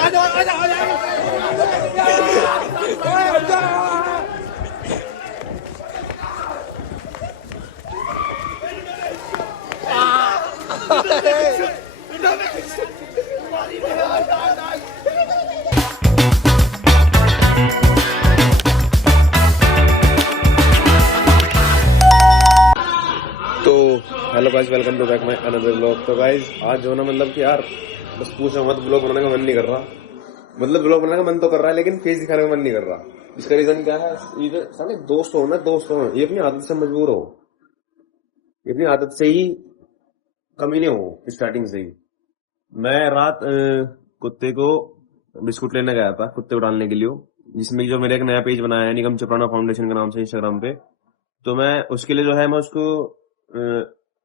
Hello guys, welcome to back my another vlog. तो guys आज जो ना मतलब कि यार बस पूछो मत, व्लॉग बनाने का मन नहीं कर रहा। मतलब व्लॉग बनाने का मन तो कर रहा है लेकिन फेस दिखाने का मन नहीं कर रहा। इसका रीजन क्या है? ये साले दोस्त हो ना, दोस्त हो, ये अपनी आदत से मजबूर हो, ये अपनी आदत से ही कमीने हो स्टार्टिंग से ही। मैं रात कुत्ते को बिस्कुट लेने गया था, कुत्ते को डालने के लिए, जिसमें जो मेरा एक नया पेज बनाया है निगम चपराना फाउंडेशन के नाम से इंस्टाग्राम पे। तो मैं उसके लिए जो है मैं उसको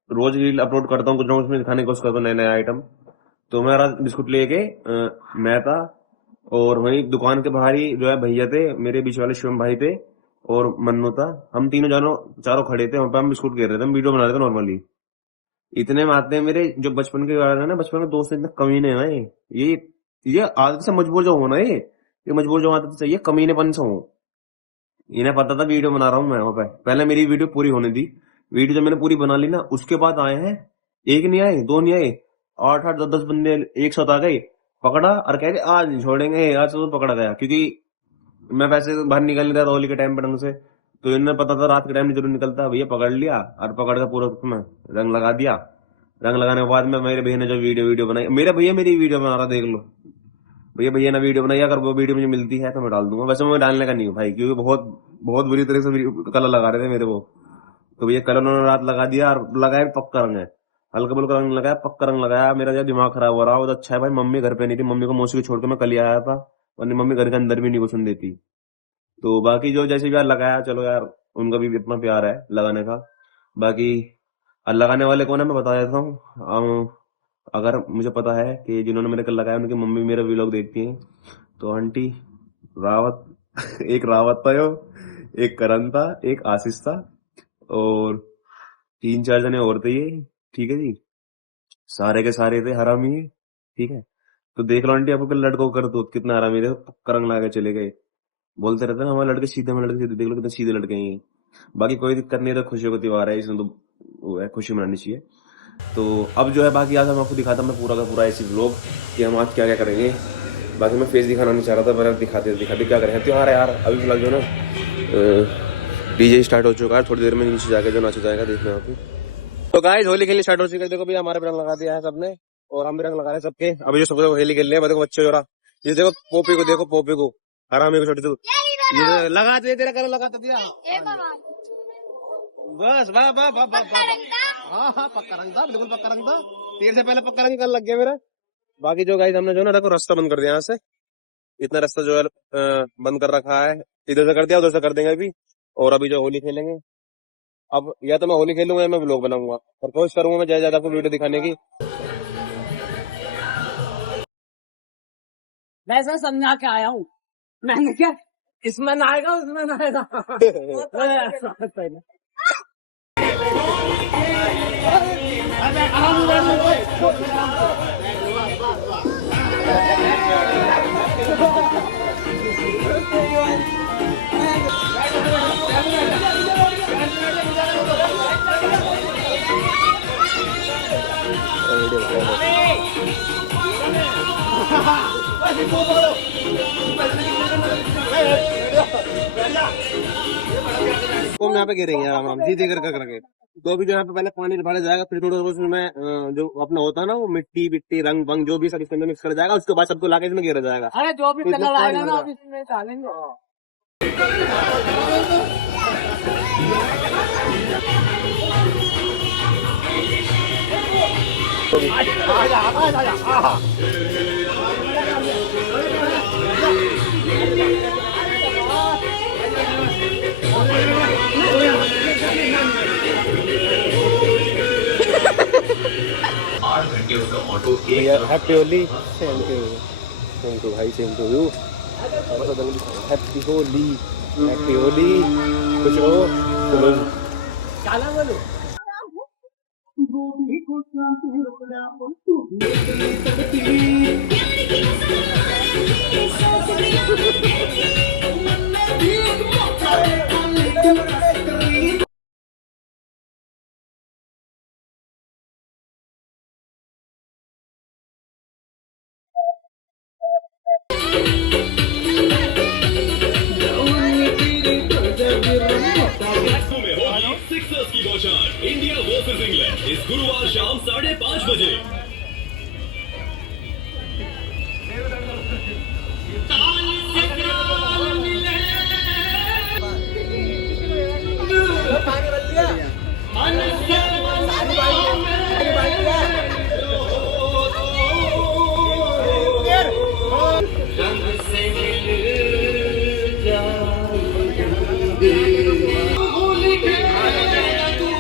रोज रील अपलोड करता हूँ, कुछ ना कुछ उसमें दिखाने की कोशिश करता हूँ, नए नए आइटम। तो मैं रात बिस्कुट लेके मैं था और वहीं दुकान के बाहर ही जो है भैया थे, मेरे बीच वाले शिवम भाई थे और मन्नू था। हम तीनों चारों खड़े थे वहां पे, हम बिस्कुट गिर रहे थे, हम वीडियो बना रहे थे नॉर्मली। इतने में आते हैं मेरे जो बचपन के यार है ना, बचपन के दोस्त इतने कमीने हैं ये आदत से मजबूर जो होना ये मजबूर जो आदत चाहिए कमीनेपन से हो। इन्हें पता था वीडियो बना रहा हूँ मैं वहां पे, पहले मेरी वीडियो पूरी होने दी। वीडियो जब मैंने पूरी बना ली ना, उसके बाद आए हैं, एक नहीं आए, दो नहीं आए, 8 8 10 10 बंदे एक साथ आ गए, पकड़ा और कह रहे आज नहीं छोड़ेंगे, आज तो पकड़ा गया। क्योंकि मैं वैसे बाहर निकल नहीं रहा था होली के टाइम पर ढंग से, तो इन्हें पता था रात के टाइम में जरूर निकलता, भैया पकड़ लिया और पकड़ कर पूरा उसमें रंग लगा दिया। रंग लगाने के बाद में मेरे भैया ने जो वीडियो वीडियो बनाई, मेरा भैया मेरी वीडियो बना रहा, देख लो भैया, भैया ने वीडियो बनाई, अगर वो वीडियो मुझे मिलती है तो मैं डाल दूंगा। वैसे मैं डालने का नहीं हूँ भाई, क्योंकि बहुत बहुत बुरी तरह से कलर लगा रहे थे मेरे वो। तो भैया कलर उन्होंने रात लगा दिया और लगाया पक्का रंग है, हल्का बुल्का रंग लगाया, पक्का रंग लगाया। मेरा जो दिमाग खराब हो रहा, वो तो अच्छा है भाई मम्मी घर पे नहीं थी, मम्मी को मौसी को छोड़ के मैं कल ही आया था, वरना मम्मी घर के अंदर भी नहीं घुसने देती। तो बाकी जो जैसे भी यार लगाया, चलो यार उनका भी इतना प्यार है लगाने का। बाकी लगाने वाले कौन है मैं बता देता हूँ। अगर मुझे पता है कि जिन्होंने मेरे कल लगाया उनकी मम्मी मेरा व्लॉग देखती है, तो आंटी रावत एक रावत था यो, एक करण था, एक आशीष था और 3 4 जने और थे ये, ठीक है जी। सारे के सारे थे हरामी है, ठीक है। तो देख लो आंटी, आपको लड़कों को कर दो कितना हरामी थे, पक्का रंग लगा के चले गए। बोलते रहते ना हमारे लड़के सीधे, हमारे लड़के सीधे, देख लो कितने सीधे लड़के हैं ये। बाकी कोई दिक्कत नहीं है, तो खुशियों का त्योहार है, इसमें तो वो है, खुशी मनानी चाहिए। तो अब जो है बाकी आज हम आपको दिखाता मैं पूरा का पूरा ऐसी व्लॉग कि हम आज क्या क्या करेंगे। बाकी मैं फेस दिखाना नहीं चाह रहा था, पर दिखाते क्या करें, त्योहार है यार। अभी फिलहाल जो ना डीजे स्टार्ट हो चुका है, थोड़ी देर में नीचे जाके जो नाचा जाएगा देखना आप। तो गाइस होली खेलनी स्टार्ट हो चुकी है, देखो भैया हमारे भी रंग लगा दिया है सबने और हम भी रंग लगा रहे हैं सबके। अभी जो सब होली खेल रहे हैं, देखो बच्चे जो रहा, ये देखो पोपी को, देखो पोपी को, हरामी को, छोटी को ये लगा दे, तेरा कर लगा दिया बस। वाह वाह वाह वाह, हाँ हाँ पक्का रंग था, बिल्कुल पक्का रंग था, तीर से पहले पक्का रंग लग गया मेरा। बाकी जो गाइस हमने जो ना देखो रास्ता बंद कर दिया, यहाँ से इतना रास्ता जो है बंद कर रखा है, इधर से कर दिया उधर से कर देंगे अभी। और अभी जो होली खेलेंगे, अब या तो मैं होली खेलूंगा या मैं व्लॉग बनाऊंगा, और कोशिश करूंगा मैं ज्यादा आपको वीडियो दिखाने की। मैं ऐसा समझा के आया हूँ, मैंने क्या इसमें ना आएगा उसमें ना आएगा तो यहाँ पे गिरेंगे आराम धीरे करके। तो अभी जो यहाँ पे पहले पानी भरा जाएगा, फिर थोड़ा उसमें जो अपना होता है ना वो मिट्टी बिट्टी रंग वंग जो भी सब इसके अंदर मिक्स कर जाएगा, उसके बाद सबको लाके इसमें गिरा जाएगा। अरे जो भी कलर आएगा ना अब इसमें डालेंगे। हैप्पी होली, सेम टू भाई, same to you. Happy Holi, happy Holi, खुश रहो। चलो क्या बोलो बौछार इंडिया वर्सेस इंग्लैंड इस गुरुवार शाम 5:30 बजे।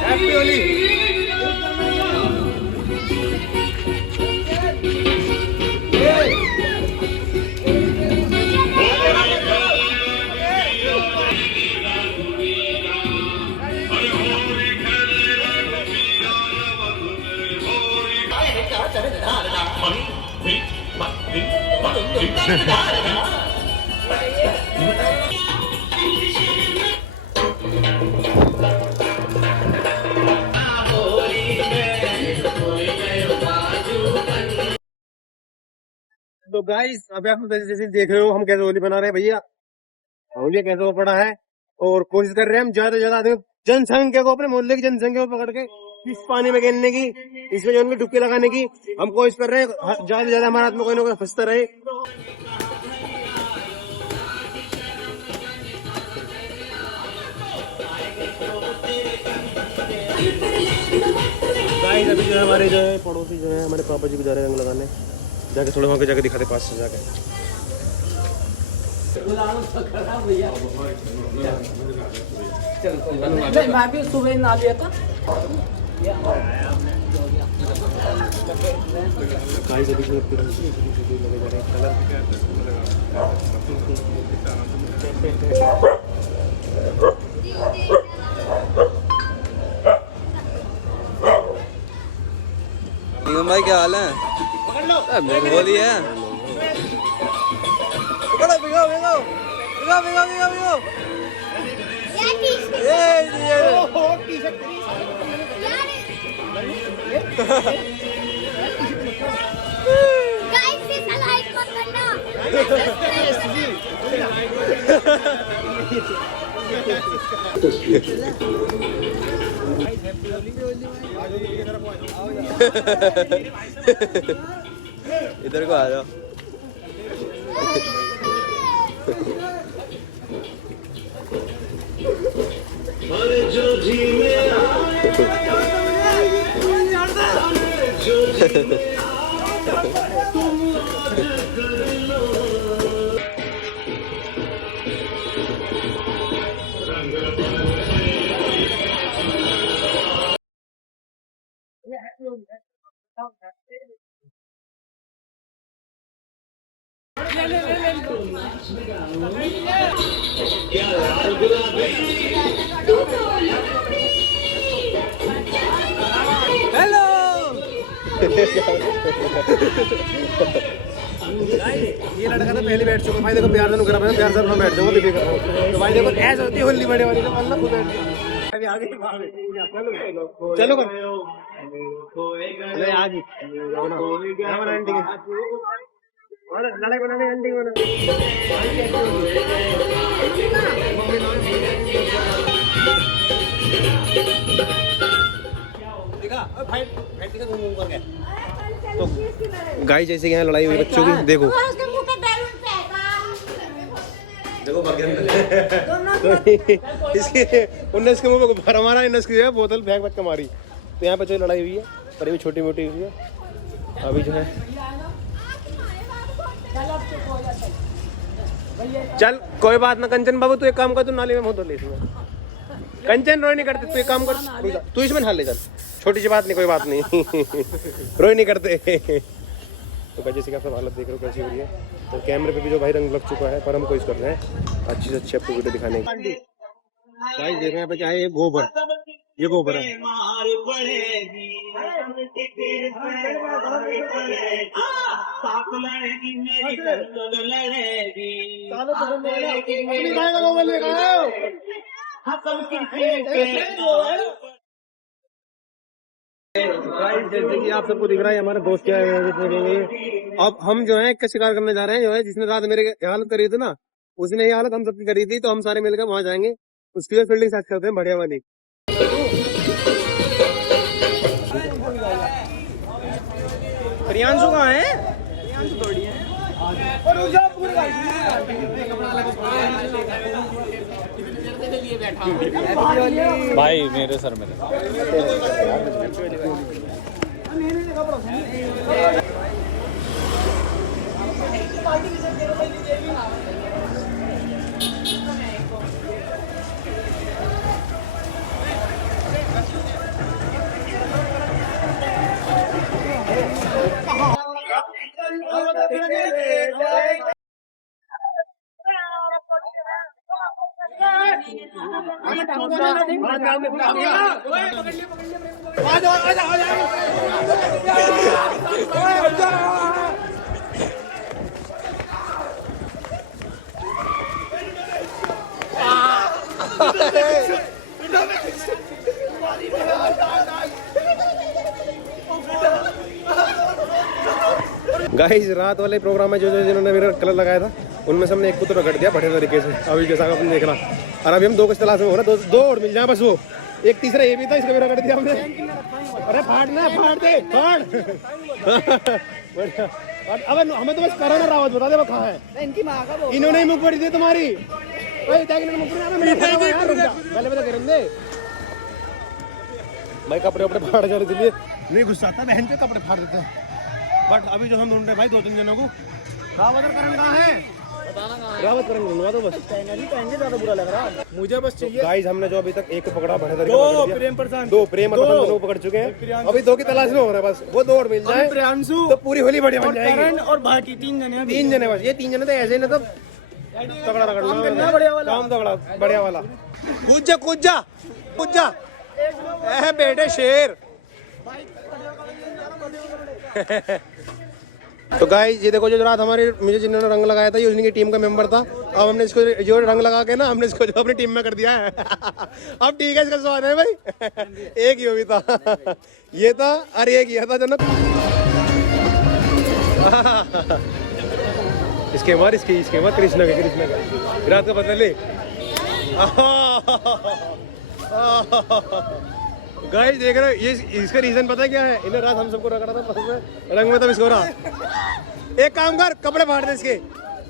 हैप्पी होली। तो गाइस अभी आप जैसे देख रहे हो हम कैसे होली बना रहे हैं भैया। होली कैसे हो पड़ा है और कोशिश कर रहे हैं हम ज्यादा से ज्यादा जनसंख्या को, अपने मोहल्ले की जनसंख्या को पकड़ के इस पानी में खेलने की, इसमें जो उनकी डुबकी लगाने की हम कोशिश कर रहे हैं। ज्यादा से ज्यादा हमारे हाथ में कोई ना कोई फंसता रहे। गाइस अभी जो है हमारे जो है पड़ोसी जो है हमारे पापा जी को जा रहे हैं रंग लगाने, जाके थोड़ा वहाँ के जाके दिखाते पास से जाके। मैं भी सुबह ना लिया था। गाइस अभी जो लगे जा रहे हैं कलर। निगम भाई क्या हाल है? होली है। पकड़ो, भिगो भिगो भिगो भिगो भिगो भिगो। इधर को आ जाओ। हेलो ये लड़का तो पहले बैठ चुका भाई। देखो प्यार से करा, प्यार से अपना बैठ जाऊंगा तो भाई देखो ऐसा होती है होली बड़े वाली। अल्लाह को बैठ चलो कर अरे आज लड़ाई बनाने आंटी बना तो गाय जैसे यहाँ लड़ाई हुई बच्चों की। देखो देखो इसके उन्ने इसके मुंह में गुब्बारा मारा, इन्हें इसकी बोतल फेंक फेंक के मारी। तो यहाँ पे जो लड़ाई हुई है पर भी छोटी मोटी हुई है। अभी जो है चल कोई बात ना। कंचन बाबू तू एक काम कर, तू नाली में मुँह धो ले इसमें। कंचन रोई नहीं करते, तू एक काम कर, तू इसमें नहा ले चल। छोटी सी बात नहीं, कोई बात नहीं। रोई नहीं करते। तो भाई जैसे कि आप सब हालत देख रहे हो कैसी हो रही है। तो कैमरे पे भी जो भाई रंग लग चुका है, पर हम कोशिश कर रहे हैं अच्छी से अच्छी आपको वीडियो दिखाने की। भाई देख रहे हैं पे क्या है, ये गोबर, ये गोबर है। जैसे कि आप सबको दिख रहा है हमारे दोस्त क्या है। अब हम जो है इसका शिकार करने जा रहे हैं। जो है जिसने रात मेरे हालत करी थी ना, उसने ये हालत हम सबकी करी थी। तो हम सारे मिलकर वहां जाएंगे, उसकी फील्डिंग स्टार्ट करते हैं बढ़िया वाली। प्रियांशु कहाँ है? प्रियांशु थोड़ी है। भाई मेरे सर में गाइस रात वाले प्रोग्राम में जो जिन्होंने मेरा कलर लगाया था उनमें से हमने एक को तो रगड़ दिया बढ़िया तरीके से। अभी जैसा अपन देख रहा, और अभी हम दो किस तलाश में हो रहा, दो और मिल जाए बस। वो एक तीसरा ये भी था, इसका भी रगड़ दिया हमने। अरे फाड़ना, फाड़ दे, फाड़। अब हमें तो बस करो ना, रावत बता दे वो कहाँ है। इन्होंने ही मुखबरी दी तुम्हारी। पहले बता कर दे भाई, कपड़े वपड़े फाड़ जा रहे थे, नहीं गुस्सा आता बहन पे, कपड़े फाड़ देते हैं। बट अभी जो हम ढूंढ रहे भाई 2-3 जनों को, रावत और करण कहाँ है? रावत करण ढूंढवा दो बस, ज्यादा बुरा लग रहा मुझे बस चाहिए। गाइस हमने जो अभी तक एक को पकड़ा, बढ़िया दो प्रेम प्रशांत दोनों पकड़ चुके हैं, अभी 2 की तलाश में हो रहा है बस। वो 2 और मिल जाए तो पूरी होली बढ़िया बन जाएगी। और बाकी 3 जने बस, ये 3 जने तो ऐसे ही ना, तब तगड़ा रगड़ना, काम तगड़ा बढ़िया वाला। कूद जा कूद जा कूद जा, ऐ बेटे शेर। तो गाइस ये देखो, जो रात हमारे मुझे जिन्होंने रंग लगाया था ये उन्हीं की टीम का मेंबर था। अब हमने इसको जो रंग लगा के ना, हमने इसको जो अपनी टीम में कर दिया है। अब ठीक है, इसका स्वाद है भाई। एक ही भी था, ये था, अरे एक ये था जनक। इसके बाद इसके बाद कृष्ण का रात का बदला ले। गाइस देख रहे हो, ये इसका रीजन पता है क्या है? इन्हें रात हम सबको रखा था बस में, रंग में तब इसको रहा। एक काम कर, कपड़े फाड़ दे इसके,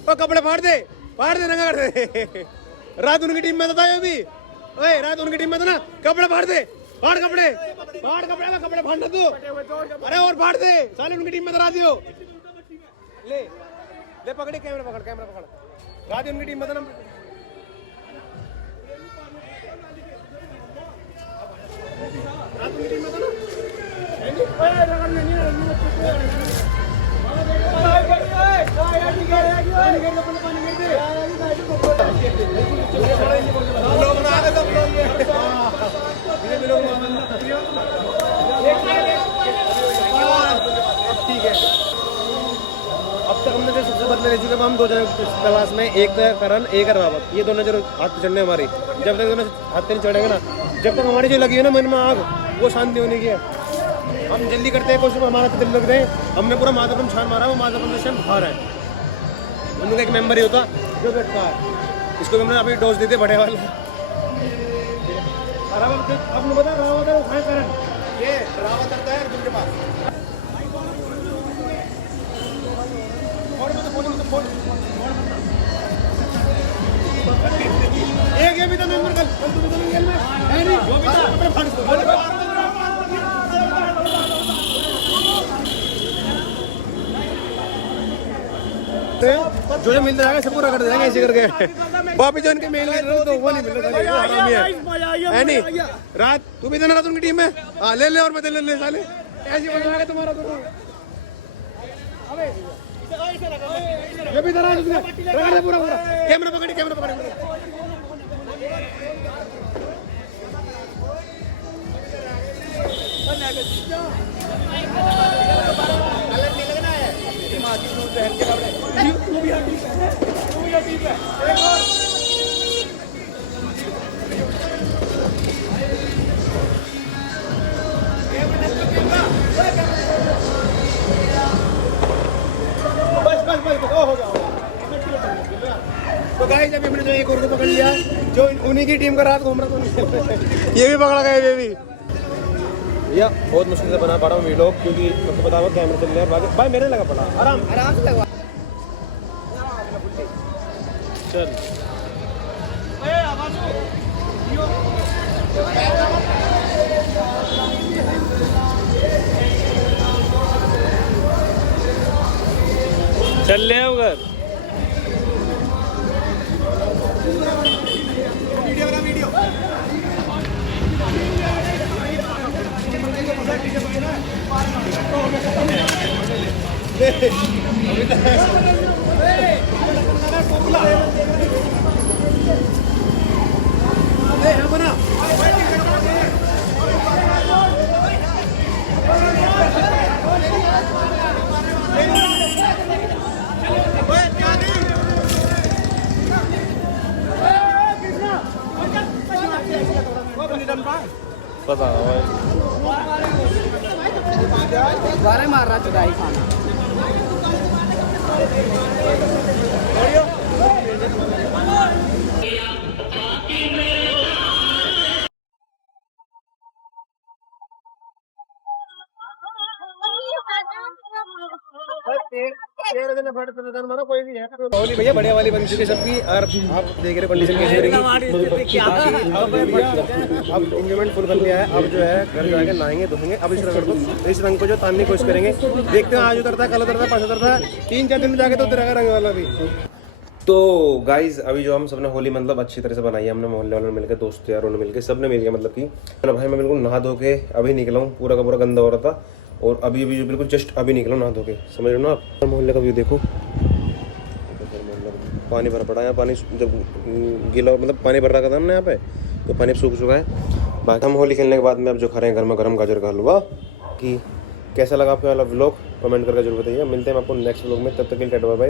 ओ कपड़े फाड़ दे रंगा कर दे। रात उनकी टीम में था ये भी, ओए रात उनकी टीम में था ना, कपड़े फाड़ दे, फाड़ कपड़े फाड़ना तू। अरे और फाड़ दे, साले उनकी टीम में तो दियो। ले पकड़े, कैमरा पकड़। रात उनकी टीम में था ना, अब तक हमने जो सबसे बदले ले चुके, हम 2 जने क्लास में, एक करण एक रावत, ये दोनों जो हाथ चढ़ने हमारी, जब तक दोनों हाथ नहीं चढ़ेंगे ना, जब तक हमारी जो लगी है ना मन में आग, वो शांति होने की है। हम जल्दी करते हैं कोशिश, हमारा तो दिल लगते हैं। हमने पूरा माधवपुर छान मारा, वो माधवपुर से बाहर है। उनका एक मेंबर ही होता जो बैठता है, इसको हमने अभी डोज देते बड़े वाले। अब बता रावत है, वो करण, ये रावत करता है अर्जुन के पास। एक ये भी था मेंबर, कल तुम्हें तो खेल में है नहीं, जो भी था अपने फंड जो मिल जाएगा सब पूरा कर देंगे ऐसे करके। बापी जो इनके मेल लीडर तो वो नहीं मिल रहा है नहीं। रात तू भी देना रात उनकी टीम में, हाँ ले और मैं ले साले, ऐसे बन जाएगा तुम्हारा। ये भी धरा उसने पूरा कैमरा पकड़ी। तो गाइस अभी हमने जो एक और को पकड़ लिया, जो उन्हीं की टीम का रात घूम रहा था, ये भी पकड़ा गया। भैया बहुत मुश्किल से बना पा रहा हूँ वीडियो क्योंकि आपको पता होगा कैमरा चल रहा है बाकी भाई मेरे लगा पड़ा आराम आराम से लगवा चल चल ले उधर पता भाई बारे मार रहा चुदाई खाना भैया बढ़िया वाली बन चुकी है सबकी और आप देख रहे कंडीशन कैसी रहेगी अब इंजॉयमेंट फुल कर लिया है। अब जो है घर जाके नहाएंगे धोएंगे। अब इस रंग को जो तानने की कोशिश करेंगे, देखते हैं आज उतरता है कल उतरता है 5 उतरता है 3-4 दिन में जाके तो उतरेगा रंग वाला भी। तो गाइज अभी जो हम सबने होली मतलब अच्छी तरह से बनाई है हमने मोहल्ले वालों ने मिलकर दोस्त यारों ने मिलकर सबने मिल गया मतलब कि भाई मैं बिल्कुल नहा धो के अभी निकला हूँ पूरा का पूरा गंदा हो रहा था और अभी अभी जो बिल्कुल जस्ट अभी निकला नहा धो के समझ रहे हो ना आप। मोहल्ले का व्यू देखो पानी भरा पड़ा है यहाँ पानी जब गीला मतलब पानी भर रखा था हमने यहाँ पे तो पानी सूख चुका है। बाकी हम होली खेलने के बाद में अब जो खा रहे हैं गर्मा गर्म गाजर का हलवा कि कैसा लगा आपको वाला व्लॉग कमेंट करके जरूर बताइए। मिलते हैं आपको नेक्स्ट व्लॉग में तब तक के लिए टाटा बाय बाय।